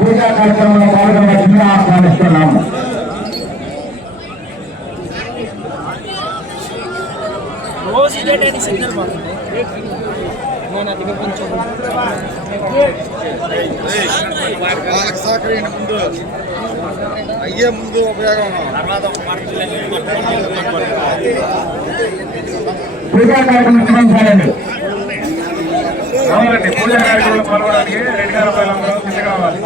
పూజా కార్యక్రమంలో పాల్గొనవలసిందిగా ఆహ్వానిస్తున్నాము. అయ్యే ముందు ఉపయోగం పూజా కార్యక్రమం కొనసాగండి. అవునండి, పూజా కార్యక్రమంలో పాల్గొనడానికి 2,000 రూపాయలు కావాలి.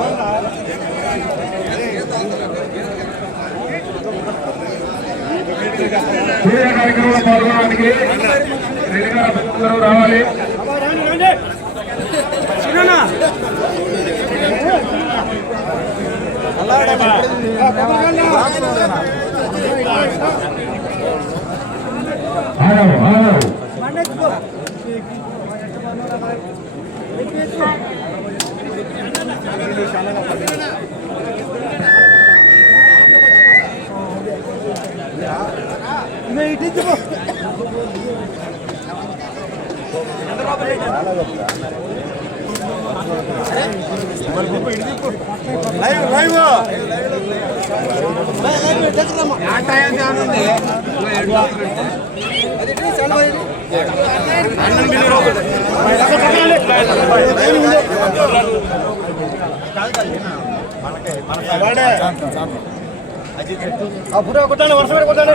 పూజా కార్యక్రమంలో పాల్గొనడానికి 2,000 రూపాయలు రావాలి. పురా కొట్టాలి, వర్షం మీద కొట్టాలి.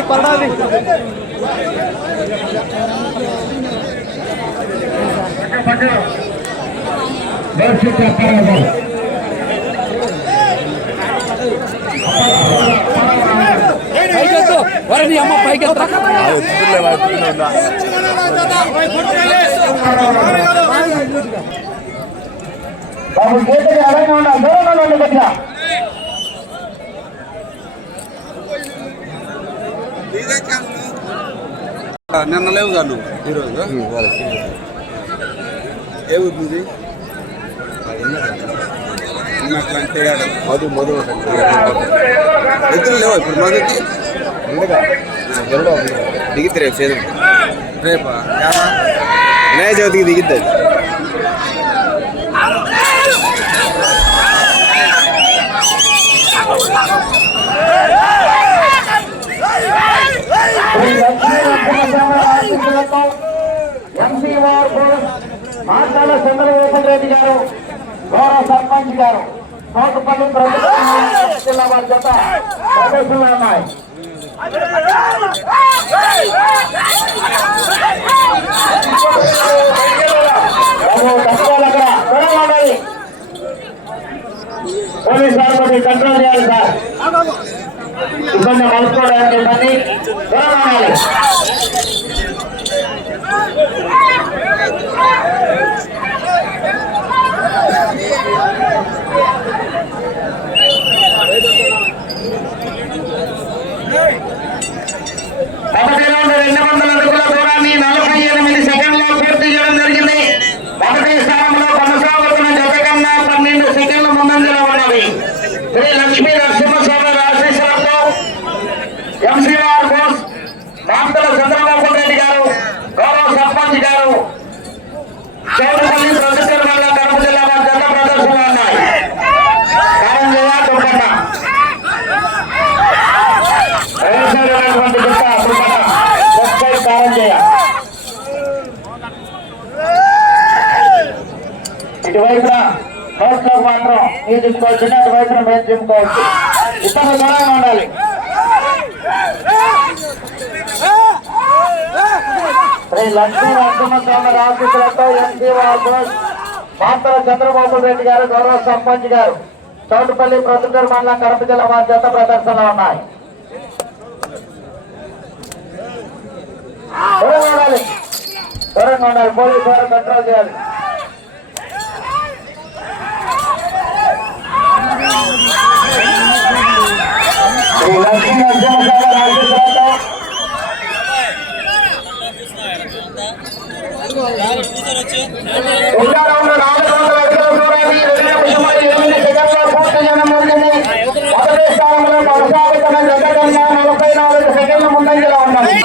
పడాలి వరని అమ్మ పైకి నిన్న లేవు కాదు ఈరోజు ఏ ఊరు మీది? మధు మధు ఎద్దులు లేవా ఇప్పుడు మధుకి? దిగిద్ది రేపు చేద్దాం. రేపా వినాయక చవితికి దిగిద్ది. మాట్లాడ చంద్రబాబు రెడ్డి గారు, గౌరవ సర్పంచ్ గారు, తోటపల్లి ప్రభుత్వం జిల్లా వారి జత ప్రదర్శనలు ఉన్నాయి. పోలీస్ వారు కొద్దిగా కంట్రోల్ చేయాలి సార్. ఇబ్బంది కలుసుకోవడానికి ఇబ్బంది దూరం. మొదటి రౌండ్ 200 అడుగుల దూరాన్ని 48 సెకండ్లో పూర్తి చేయడం జరిగింది. మొదటి స్థానంలో కొనసాగుతున్న జత కన్నా 12 సెకండ్ల ముందంజలో ఉన్నది. శ్రీ లక్ష్మీ నరసింహస్వామి ఆశీస్సులతో ఎంసీఆర్ బోస్, మాంతల చంద్రబాబు రెడ్డి గారు, గౌరవ సర్పంచ్ గారు, చౌడపల్లి ప్రొఫెసర్ వల్ల కడప జిల్లా జత ప్రదర్శన మీరు దింపుకోవచ్చు, అటువైపున మేము దింపుకోవచ్చు. ఇతరులు దూరంగా ఉండాలి. శ్రీ లక్ష్మీ నరసింహస్వామి ఆశీస్సులతో ఎంపీ మాతల చంద్రబాబు రెడ్డి గారు, గౌరవ సర్పంచ్ గారు, చౌటుపల్లి ప్రొద్దుటూరు మండలం కడప జిల్లా వారి జత ప్రదర్శనలో ఉన్నాయి. దూరంగా ఉండాలి, పోలీసు వారు కంట్రోల్ చేయాలి. శ్రీ లక్ష్మీ నరసింహస్వామి ఆశీస్సులతో మొదటి స్థానంలో కొనసాగుతున్న జత కన్నా 44 సెకండ్ల ముందంజలో ఉన్నది.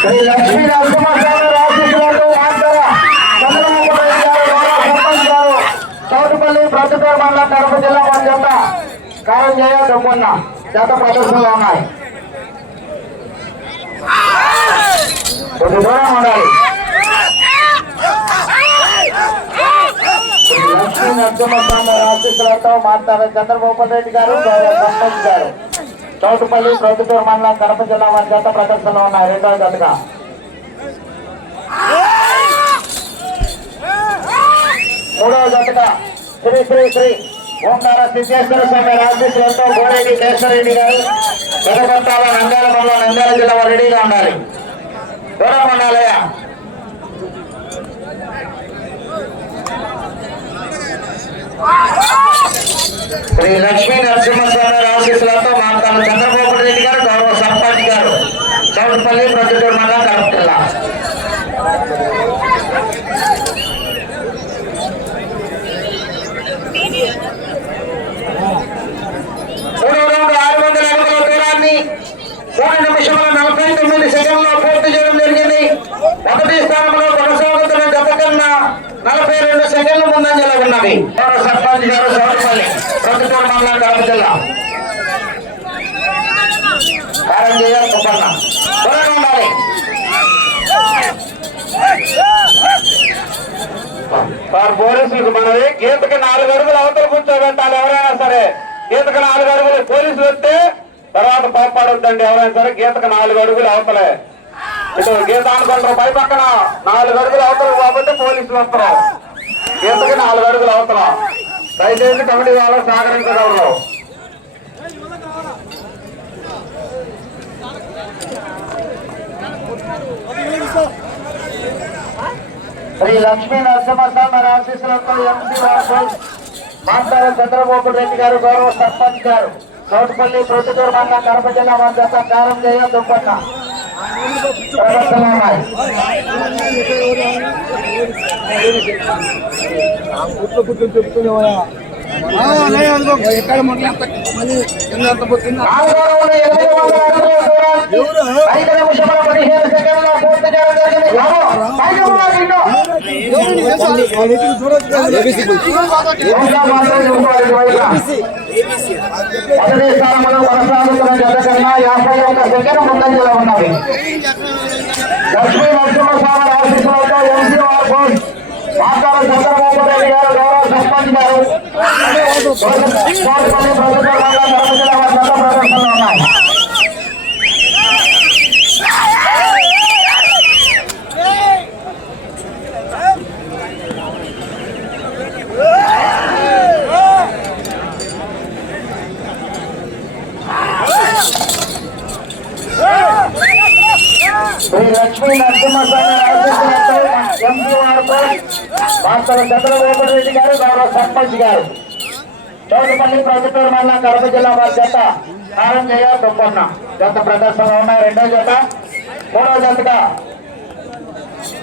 శ్రీ లక్ష్మీ నరసింహస్వామి ఆశీస్సులతో మాట్లాడ చంద్రబాబు రెడ్డి గారు, గౌరవ సర్పంచ్ గారు, చౌటుపల్లి ప్రొద్దుటూరు మండలం కడప జిల్లా వారి జత కారంజయ్య దొమ్మన్న జత ప్రదర్శనలో ఉన్నాయి. కొద్ది దూరం ఉండాలి. లక్ష్మీ నరసింహస్వామి ఆశీస్సులతో మాట్లాడే చంద్రబాబు రెడ్డి గారు, గౌరవ సర్పంచ్ గారు, చౌటుపల్లి ప్రొద్దుటూరు మండలం కడప జిల్లా వారి జత ప్రదర్శనలో ఉన్నాయి. రెండవ జతగా మూడవ జతగా శ్రీ శ్రీ శ్రీ ఓంకార సిద్ధేశ్వర స్వామి ఆశీస్సులతో గోరేటి కేశవరెడ్డి గారు, పెదపట్టాల నంద్యాల మండలం నంద్యాల జిల్లా వారు రెడీగా ఉండాలి. దూరం ఉండాలయ్య. శ్రీ లక్ష్మీ నరసింహస్వామి ఆశీస్సులతో మాట్లాడు చంద్రబాబు రెడ్డి గారు, గౌరవ సర్పంచ్ గారు, చౌటుపల్లి ప్రొద్దుటూరు మండలం కడప జిల్లా. మూడవ రౌండ్ 600 అడుగుల దూరాన్ని 3 నిమిషముల 49 సెకండ్లో పూర్తి చేయడం జరిగింది. మొదటి స్థానంలో కొనసాగుతున్న జత కన్నా 42 సెకండ్ల ముందంజలో ఉన్నది. గౌరవ సర్పంచ్ గారు, చౌటుపల్లి ప్రొద్దుటూరు మండలం కడప జిల్లా. కారంజయ్య సుబ్బన్న దూరంగా ఉండాలి. సార్ పోలీసులకు మనది గీతకి 4 అడుగులు అవతల కూర్చోబెట్టాలి. ఎవరైనా సరే గీతకి 4 అడుగులు పోలీసులు వస్తే తర్వాత పాపడొద్దండి. ఎవరైనా సరే గీతకి 4 అడుగులు అవతలే. ఇటు గీత అనుకుంటారు, పై పక్కన 4 అడుగులు అవతల కాబట్టి పోలీసులు వస్తారు. గీతకి 4 అడుగులు అవతల. దయచేసి కమిటీ వాళ్ళు సహకరించగలరు. శ్రీ లక్ష్మీ నరసింహస్వామి ఆశీస్సులతో ఎంపీ మాట్లాడే చంద్రబాబు రెడ్డి గారు, గౌరవ సర్పంచ్ గారు, చౌటుపల్లి ప్రొద్దుటూరు మండలం కడప జిల్లా వారి జత కారంజయ్య దుబ్బన్న ప్రదర్శనలో ఉన్నాయి. మొదటి స్థానంలో కొనసాగుతున్న జత కన్నా 51 సెకండ్ ముందంజలో ఉన్నది. లక్ష్మీ నరసింహస్వామి ఆశీస్సులతో ఎంపీ వారు మాట్లాడే చంద్రబాబు రెడ్డి గారు, గౌరవ సర్పంచ్ గారు, చౌటుపల్లి ప్రొద్దుటూరు మండలం కడప జిల్లా వారి జత ప్రదర్శనలో ఉన్నాయి. శ్రీ లక్ష్మీ నరసింహస్వామి ఆశీస్సులతో ఎంపీ వారితో మాస్టర్ చంద్రబాబు రెడ్డి గారు, గౌరవ సర్పంచ్ గారు, చౌటుపల్లి ప్రొద్దుటూరు మండలం కడప జిల్లా వారి జత కారంజయ్య దుబ్బన్న జత ప్రదర్శనలో ఉన్నాయి. రెండో జత. మూడో జతగా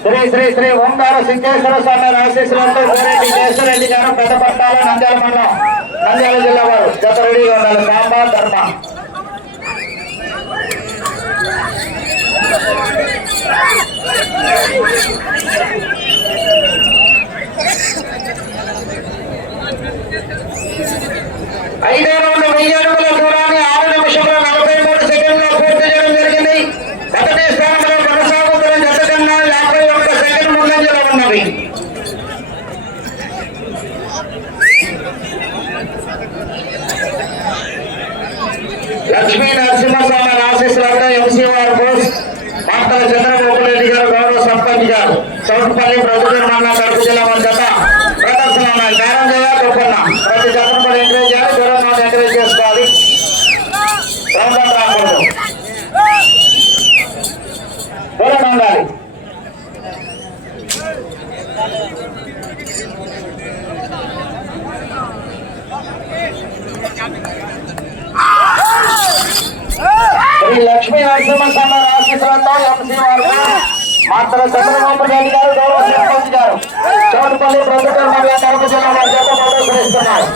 శ్రీ శ్రీ శ్రీ ఓంకార సిద్ధేశ్వర స్వామి ఆశీస్సులతో గోరేటి కేశవరెడ్డి గారు, పెదపట్టాల నంద్యాల మండలం నంద్యాల జిల్లా వారు జత రెడీగా ఉండాలి. సాంబ ధర్మ 5వ నరసింహస్వామి ఆశీస్సులతో ఎంసీఆర్ బోస్ మాటల చంద్రబాబు రెడ్డి గారు గౌరవ సర్పంచ్ గారు చౌటుపల్లి ప్రొద్దుటూరు మండలం కడప జిల్లా వారి జత ప్రదర్శన ఉన్నాయి. బేరం చేయాలి తప్పన్నా ప్రతి జతను కూడా ఎంకరేజ్ చేయాలి. దూరం ఎంకరేజ్ చేసుకోవాలి. రౌండ్ రాకూడదు, దూరం ఉండాలి. శ్రీ లక్ష్మీ నరసింహస్వామి ఆశీస్సులతో ఎంసీఆర్ మాత్ర చంద్రబాబు రెడ్డి గారు గౌరవ సర్పంచ్ గారు చౌటుపల్లి ప్రొద్దుటూరు మండలం కడప జిల్లా వారి చేత ప్రదర్శనిస్తున్నారు.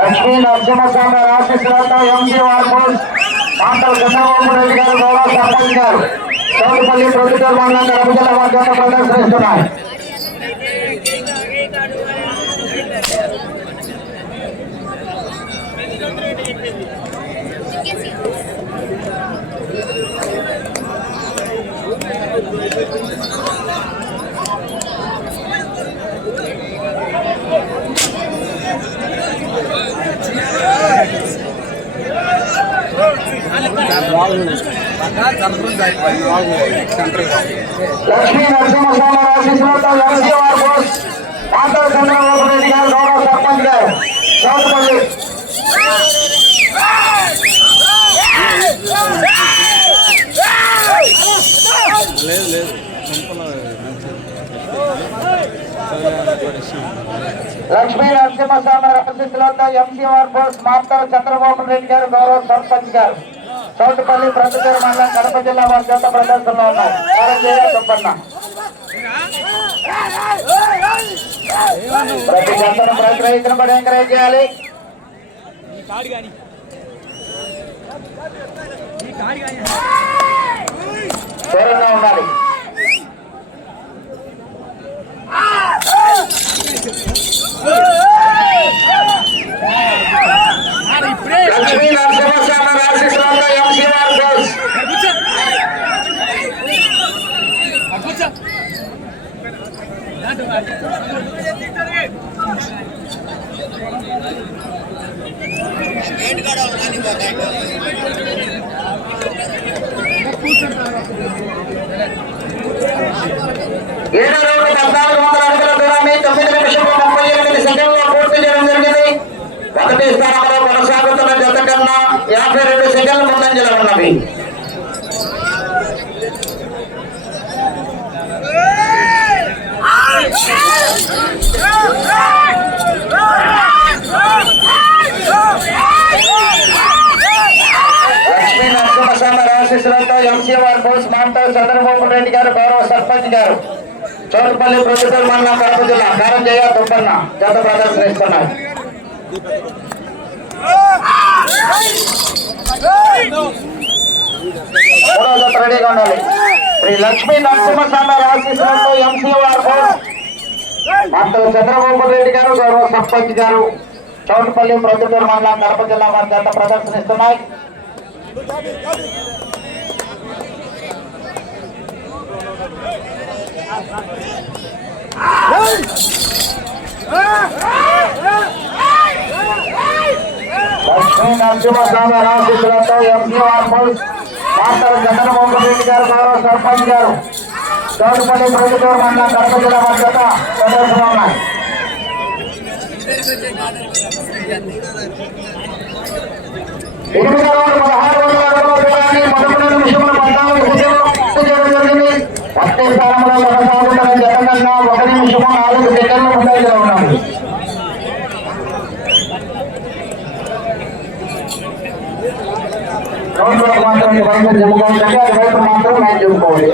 లక్ష్మీ నరసింహస్వామి ఆశీస్సులతో ఎంసీఆర్ మాటల చంద్రబాబు రెడ్డి గారు గౌరవ సర్పంచ్ గారు చౌటుపల్లి ప్రొద్దుటూరు మండలం కడప జిల్లా వారి చేత ప్రదర్శనిస్తున్నారు. లక్ష్మీ నరసింహస్వామి ఆశీస్సులతో ఎంసీఆర్ బోస్ మాటల చంద్రబాబు రెడ్డి గారు గౌరవ సర్పంచ్ గారు చౌటుపల్లి లక్ష్మీ నరసింహస్వామి ఆశీస్సులతో ఎంసీఆర్ బోస్ మాటల చంద్రబాబు రెడ్డి గారు గౌరవ సర్పంచ్ గారు చౌటుపల్లి ప్రొద్దుటూరు మండలం కడప జిల్లా వారి చేత ప్రదర్శనలో ఉన్నాయి. ప్రతి జంటను ప్రతి రైతును కూడా ఎంకరేజ్ చేయాలి. దూరంగా ఉండాలి. లక్ష్మీ నరసింహస్వామి ఆశీస్సులతో ఎంసీఆర్ బోస్ ఏడో రౌండ్ 1400 అడుగుల దూరాన్ని 9 నిమిషంలో 38 సెకండ్లో పూర్తి చేయడం జరిగింది. మొదటి స్థానంలో కొనసాగుతున్న జత కన్నా 52 సెకండ్ల ముందంజలో ఉన్నది. లక్ష్మీ నరసింహస్వామి ఆశీస్సులతో ఎంసీఆర్ బోస్ మాటల చంద్రబాబు రెడ్డి గారు గౌరవ సర్పంచ్ గారు చౌటుపల్లి ప్రొద్దుటూరు మండలం కడప జిల్లా బేరం చేయ తుప్పన్న జత ప్రదర్శనిస్తున్నారు. మూడో జత రెడీగా ఉండాలి. శ్రీ లక్ష్మీ నరసింహస్వామి ఆశీస్సులతో ఎంసీఆర్ బోస్ మాటల చంద్రబాబు రెడ్డి గారు గౌరవ సర్పంచ్ గారు చౌటుపల్లి ప్రొద్దుటూరు మండలం కడప జిల్లా వారి జత ప్రదర్శనిస్తున్నాయి. లక్ష్మీ నరసింహస్వామి ఆశీస్సులతో ఎంసీఆర్ బోస్ మాటల చంద్రబాబు రెడ్డి గారు గౌరవ సర్పంచ్ గారు చౌటుపల్లి ప్రొద్దుటూరు మండలం కడప జిల్లా వారి జత ప్రదర్శన ఉన్నాయి. 8వ రౌండ్ 1600 అడుగుల దూరాన్ని 13 నిమిషముల 14 సెకండ్లు పూర్తి చేయడం జరిగింది. మొదటి స్థానంలో కొనసాగుతున్న జత కన్నా 1 నిమిషము 4 సెకండ్లు ముందంజలో ఉన్నాయి. రౌండ్ వరకు మాత్రం ఈ వైపు చెప్పుకోవాలి, అది వైపు మాత్రం నేను చెప్పుకోవాలి.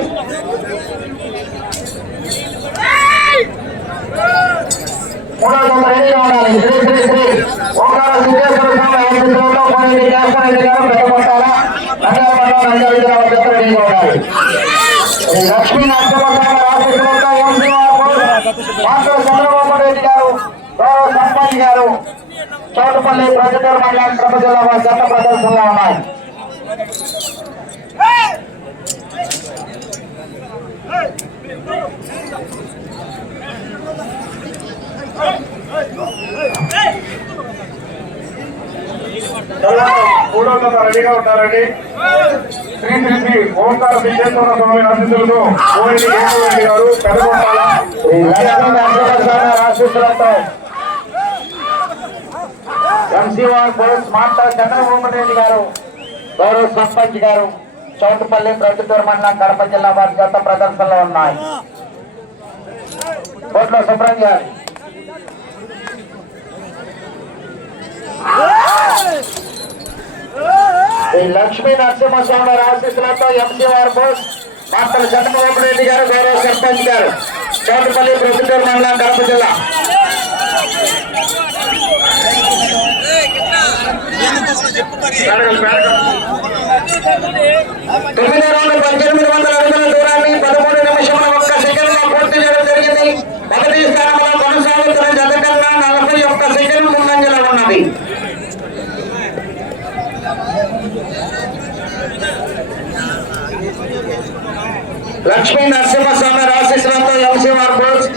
మూడో జత రెడీగా ఉండాలి. శ్రీ శ్రీ శ్రీ ఓంకార సిద్ధేశ్వర స్వామి ఆశీస్సులతో కొనేది కేశవరెడ్డి గారు పెద్దపట్టాల నంద్యాల మండలం నంద్యాల జిల్లా వారి జత రెడీగా ఉండాలి. లక్ష్మీ నరసింహస్వామి ఆశీస్సులతో ఎంసీఆర్ బోస్ మాటల చంద్రబాబు రెడ్డి గారు గౌరవ సర్పంచ్ గారు చౌటుపల్లి ప్రొద్దుటూరు మండలం కడప జిల్లా వారి జత ప్రదర్శనలో ఉన్నాయి. రెడీగా ఉంటారండి. శ్రీ శ్రీ శ్రీ ఓంకార సిద్ధేశ్వర స్వామి ఆశీస్సులతో కోరెడ్డి కేశవరెడ్డి గారు పెదగొట్టాల ఆశీస్సులతో MCR police master Chandramohan Reddy గారు, గౌరవ సర్పంచ్ గారు, చౌటుపల్లి ప్రొద్దుటూరు మండలం కడప జిల్లా వారి జత ప్రదర్శనలో ఉన్నాయి. కోట్లో శుభ్రం చేయాలి. శ్రీ లక్ష్మీ నరసింహస్వామి ఆశీస్సులతో MCR police master Chandramohan Reddy గారు, గౌరవ సర్పంచ్ గారు, చౌటుపల్లి ప్రొద్దుటూరు మండలం కడప జిల్లా. 9 రౌండ్ 1800 అడుగుల దూరాన్ని 13 నిమిషముల 1 సెకండ్లో పూర్తి చేయడం జరిగింది. మొదటి స్థానంలో కొనసాగుతున్న జత కన్నా 41 సెకండ్లు ముందంజలో ఉన్నది. లక్ష్మీ నరసింహస్వామి ఆశీస్సులతో MCR police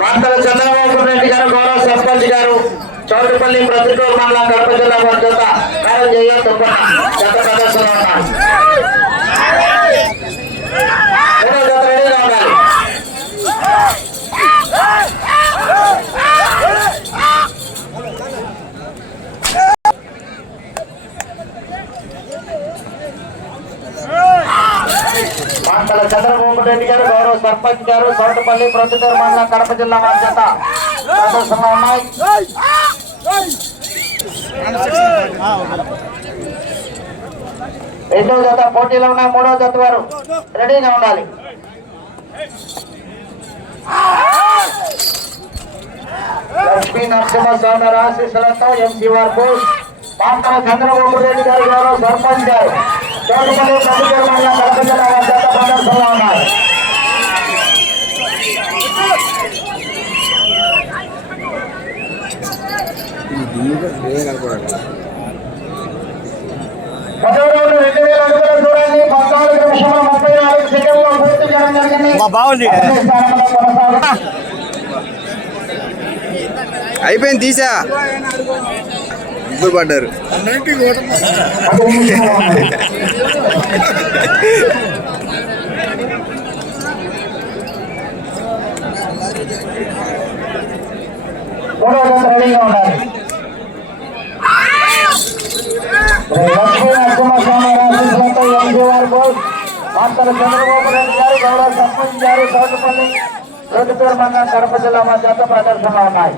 master Chandrababu Reddy గారు, గౌరవ సర్పంచ్ గారు, చౌటుపల్లి ప్రొద్దుటూరు మండలం కడప జిల్లా వారి జత కాలం చేయ జత ప్రదర్శనలో ఉన్నారు. మూడో జత రెడీగా ఉండాలి. మాటల చంద్రబాబు రెడ్డి గారు, గౌరవ సర్పంచ్ గారు, చౌటుపల్లి ప్రొద్దుటూరు మండలం కడప జిల్లా వారి జత ప్రదర్శనలో ఉన్నాయి. రెండో జత పోటీలో ఉన్నాయి. మూడో జత వారు రెడీగా ఉండాలి. లక్ష్మీ నరసింహస్వామి ఆశీస్సులతో ఎంసీఆర్ పోలీస్ మాటల చంద్రబాబు రెడ్డి గారు, గౌరవ సర్పంచ్ గారు, చౌటుపల్లి ప్రొద్దుటూరు మండలం కడప జిల్లా వారి జత ప్రదర్శనలో ఉన్నాయి. పదో రౌండ్ 2000 అడుగుల దూరాన్ని 14 నిమిషముల 34 సెకండ్లో పూర్తి చేయడం జరిగింది. స్థానంలో కొనసాగుతున్న అయిపోయింది, తీసా పడ్డారు. మూడో జత రెడీగా ఉండాలి. లక్ష్మీ నరసింహస్వామి ఆశీస్సులతో ఎంజీఆర్ పోలీస్ మాస్టర్ చంద్రబాబు రెడ్డి గారు, గౌరవ సర్పంచ్ గారు, చౌటుపల్లి ప్రొద్దుటూరు మండలం కడప జిల్లా మా జత ప్రదర్శనలో ఉన్నాయి.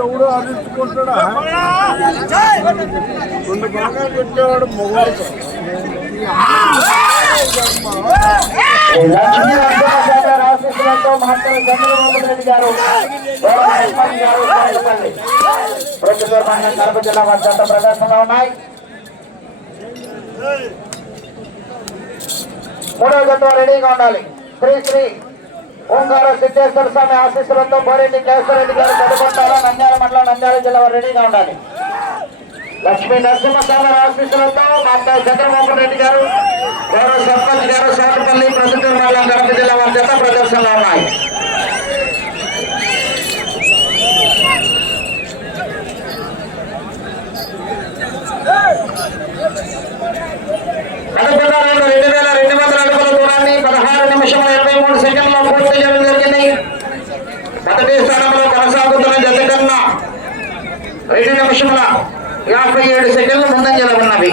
ఎవడు ఆలోచుకుంటాడా రెండు బాగా పెట్టేవాడు మొగవాడు. లక్ష్మీ నరసింహస్వామి ఆశీస్సులతో మాస్టర్ చంద్రబాబు రెడ్డి గారు, గౌరవ సర్పంచ్ గారు, చౌటుపల్లి ప్రొద్దుటూరు మండలం కడప జిల్లా మా జత ప్రదర్శనలో ఉన్నాయి. మూడో జత రెడీగా ఉండాలి. శ్రీ శ్రీ ఓంకార సిద్ధేశ్వర స్వామి ఆశీస్సులతో కోరెడ్డి కేశవరెడ్డి గారు, పెదగొట్టాల నంద్యాల మండలం నంద్యాల జిల్లా వారు రెడీగా ఉండాలి. లక్ష్మీ నరసింహస్వామి ఆశీస్సులతో మాస్టర్ చంద్రబాబు రెడ్డి గారు, గౌరవ సర్పంచ్ గారు, చౌటుపల్లి ప్రొద్దుటూరు మండలం కడప జిల్లా వారి జత ప్రదర్శనలో ఉన్నాయి. కడప 2200 అడుగుల దూరాన్ని 16 నిమిషముల 23 సెకండ్లో పూర్తి చేయడం జరిగింది. మొదటి స్థానంలో కొనసాగుతున్న జత కన్నా 2 నిమిషముల 57 సెకండ్లు ముందంజలో ఉన్నవి.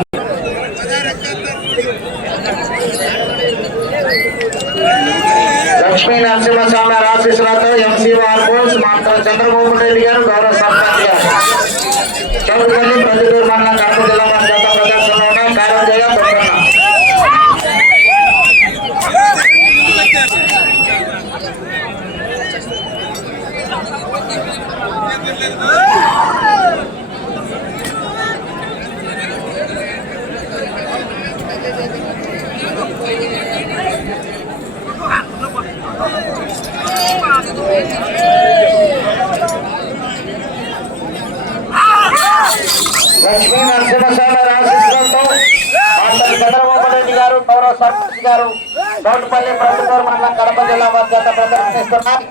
లక్ష్మీ నరసింహస్వామి ఆశీస్సులతో MCR police master Chandrababu Reddy గారు, గౌరవ సర్పంచ్ గారు, చౌటుపల్లి ప్రొద్దుటూరు మండలం కడప జిల్లా వారి జత ప్రదర్శనలో ఉన్నాయి. కారం జయ లక్ష్మీ నరసింహస్వామి ఆశీస్సులతో మాస్టర్ చంద్రబాబు రెడ్డి గారు, గౌరవ సర్పంచ్ గారు, చౌటుపల్లి ప్రొద్దుటూరు మండలం కడప జిల్లా వారి జత ప్రదర్శనిస్తున్నారు.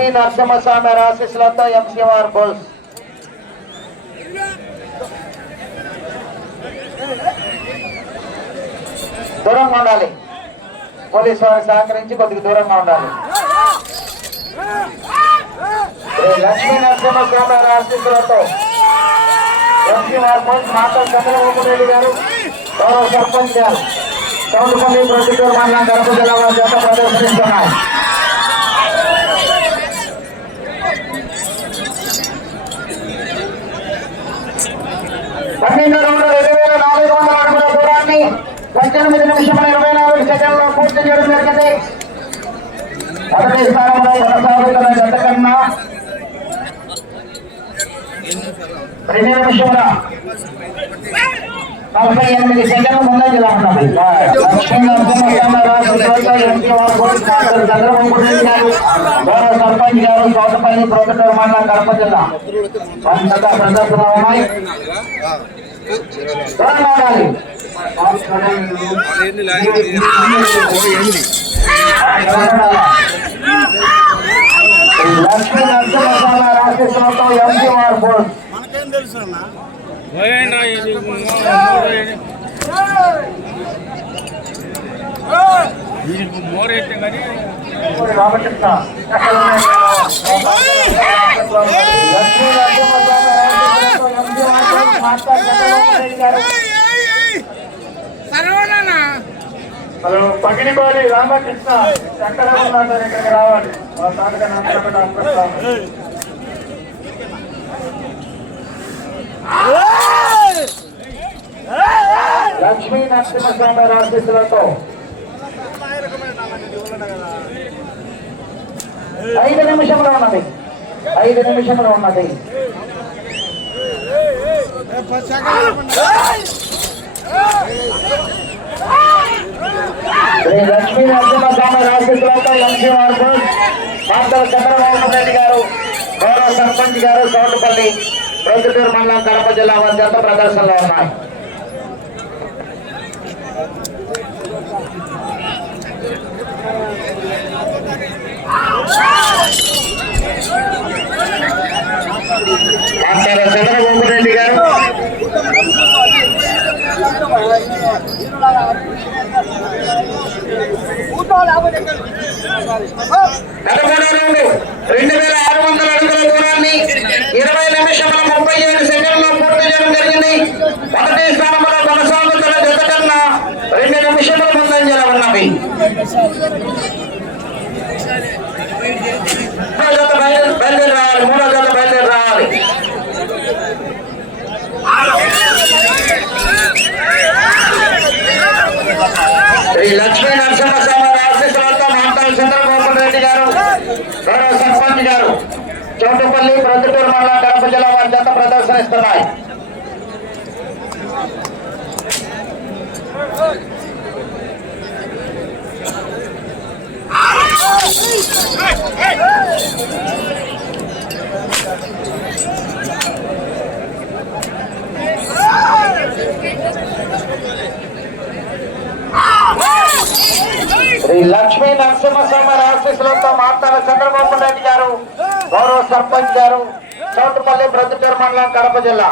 లక్ష్మీ నరసింహస్వామి ఆశీస్సులతో ఎంసీఆర్ బోల్స్. దూరంగా ఉండాలి, పోలీసు వారికి సహకరించి కొద్దిగా దూరంగా ఉండాలి. లక్ష్మీ నరసింహస్వామి ఆశీస్సులతో ఎంసీఆర్ బోల్స్ మాతో చంద్రబాబు రెడ్డి గారు, గౌరవ సర్పంచ్ గారు, చౌటుపల్లి ప్రొద్దుటూరు మండలం కడప జిల్లా వారి చేత ప్రదర్శిస్తున్నారు. పన్నెండు రౌండ్లు 2400 అడుగుల దూరాన్ని 18 నిమిషముల 24 సెకండ్లో పూర్తి చేయడం జరిగింది. మొదటి స్థానంలో కొనసాగుతున్న జత కన్నా 2 నిమిషముల 48 సెకండ్లు ముందంజలో ఉన్నది. చంద్రబాబు రెడ్డి గారు, గౌరవ సర్పంచ్ గారు, చౌటపల్లి ప్రొద్దుటూరు మండలం కడప జిల్లా ప్రదర్శన ఉన్నాయి. లక్ష్మీ నరసింహస్వామి ఆశీస్సులతో MCR board. Ramakrishna hello Pagidipali Ramakrishna ఎక్కడ ఉన్నారు, ఇక్కడికి రావాలి. లక్ష్మీ నరసింహస్వామి ఆశీస్సులతో 5 నిమిషంలో ఉన్నది. 5 నిమిషంలో ఉన్నది. శ్రీ లక్ష్మీ నరసింహస్వామి ఆశీస్సులతో MCR board doctor Chandrababu Reddy గారు, గౌరవ సర్పంచ్ గారు, చౌటుపల్లి ప్రొద్దుటూరు మండలం కడప జిల్లా వారి చేత ప్రదర్శనలో ఉన్నాయి. డాక్టర్ చంద్రబాబు రెడ్డి గారు, గత 2600 అడుగుల దూరాన్ని 20 నిమిషముల 37 సెకండ్లో పూర్తి చేయడం జరిగింది. మొదటి స్థానంలో కొనసాగుతున్న జత కన్నా 2 నిమిషముల ముందంజలో ఉన్నవి. బయలుదేరి రావాలి, 3వ జత బయలుదేరి రావాలి. శ్రీ లక్ష్మీ నరసింహస్వామి ఆశీస్సులతో మాంటల్ చంద్రబాబు రెడ్డి గారు, గౌరవ సర్పంచ్ గారు, చౌటుపల్లి ప్రొద్దుటూరు మండలం కడప జిల్లా వారి చేత ప్రదర్శనిస్తున్నాయి. శ్రీ లక్ష్మీ నరసింహస్వామి ఆశీస్సులతో మాట్లాడ చంద్రబాబు రెడ్డి గారు, గౌరవ సర్పంచ్ గారు, చౌటుపల్లి ప్రొద్దుటూరు మండలం కడప జిల్లా.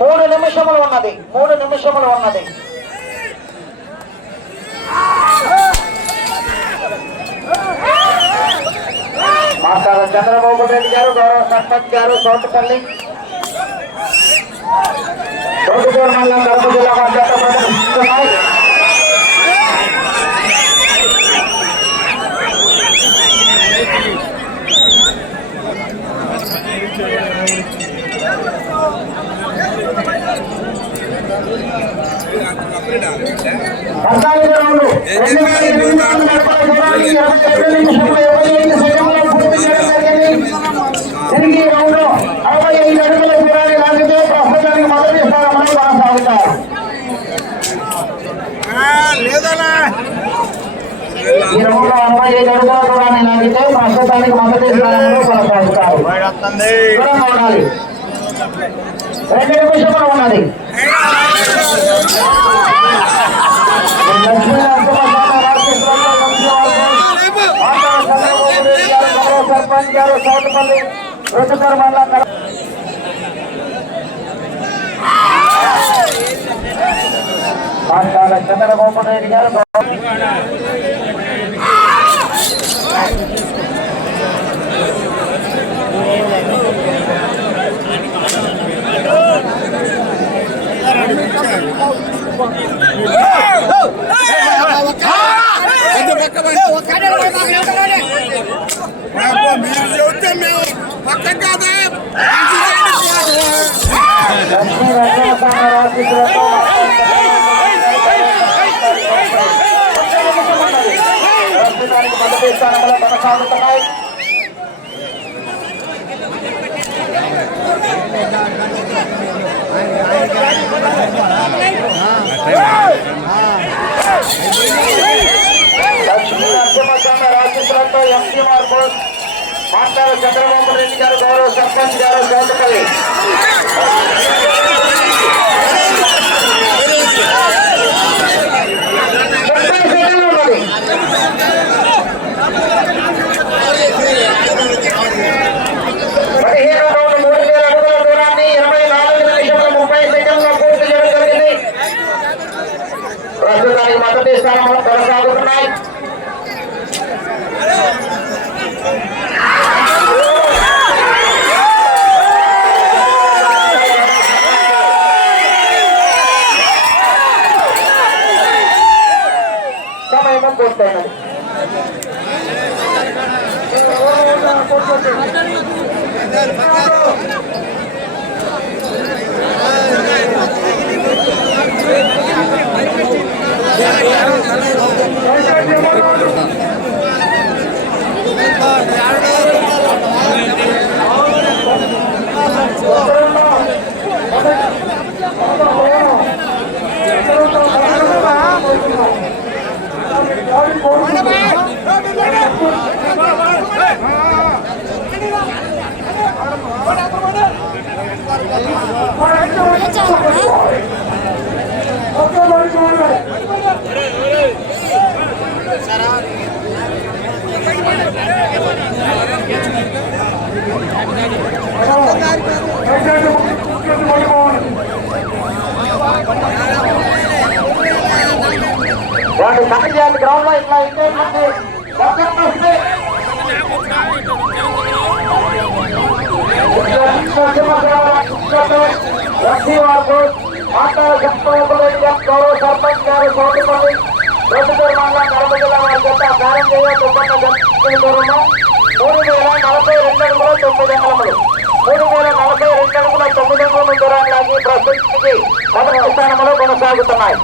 మూడు నిమిషములు ఉన్నది. మాట్లాడ చంద్రబాబు రెడ్డి గారు, గౌరవ సర్పంచ్ గారు, చౌటుపల్లి ప్రొద్దుటూరు మండలం కడప జిల్లా వారి చేత ప్రదర్శిస్తున్నాయి. తిరిగి రౌండ్ 65 అడుగుల దూరాన్ని లాగితే ప్రస్తుతానికి మొదటి స్థానంలో కొనసాగుతారు. ఈ రౌండ్ 65 అడుగుల దూరాన్ని లాగితే ప్రస్తుతానికి మొదటి స్థానంలో కొనసాగుతారు. దూరంగా ఉండాలి. 2 నిమిషములు ఉన్నది. లక్ష్మీ నరసింహస్వామి సర్పంచ్ గారు సౌతపల్లి రుచికర మండలం చంద్రబాబు నాయుడు గారు లక్ష్మీ నరసింహస్వామి ఆశీస్సులతో ప్రస్తుతానికి మొదటి స్థానంలో కొనసాగుతున్నాయి. లక్ష్మీ నరసింహస్వామి ఆశీస్సులతో ఎంపీ మార్పుల్ మాట్లాడు చంద్రబాబు రెడ్డి గారు గౌరవ సర్పంచ్ గారు సౌతపల్లి ప్రస్తుతానికి మొదటి స్థానంలో కొనసాగుతున్నాయి. సమయం పూర్తయినది. వాటి సమయాన్ని గ్రౌండ్ లో ఇట్లా గౌరవ సర్పంచ్ గారు సోదపల్లి ప్రొఫెసర్ మండలం కడప జిల్లా వారి చేత కారంజయ్య తుప్పన్న దూరము 3042 అడుగుల 9 అంగుళములు 3042 అడుగుల 9 అంగుళముల దూరాన్ని లాగి ప్రస్తుతానికి మొదటి స్థానంలో కొనసాగుతున్నాయి.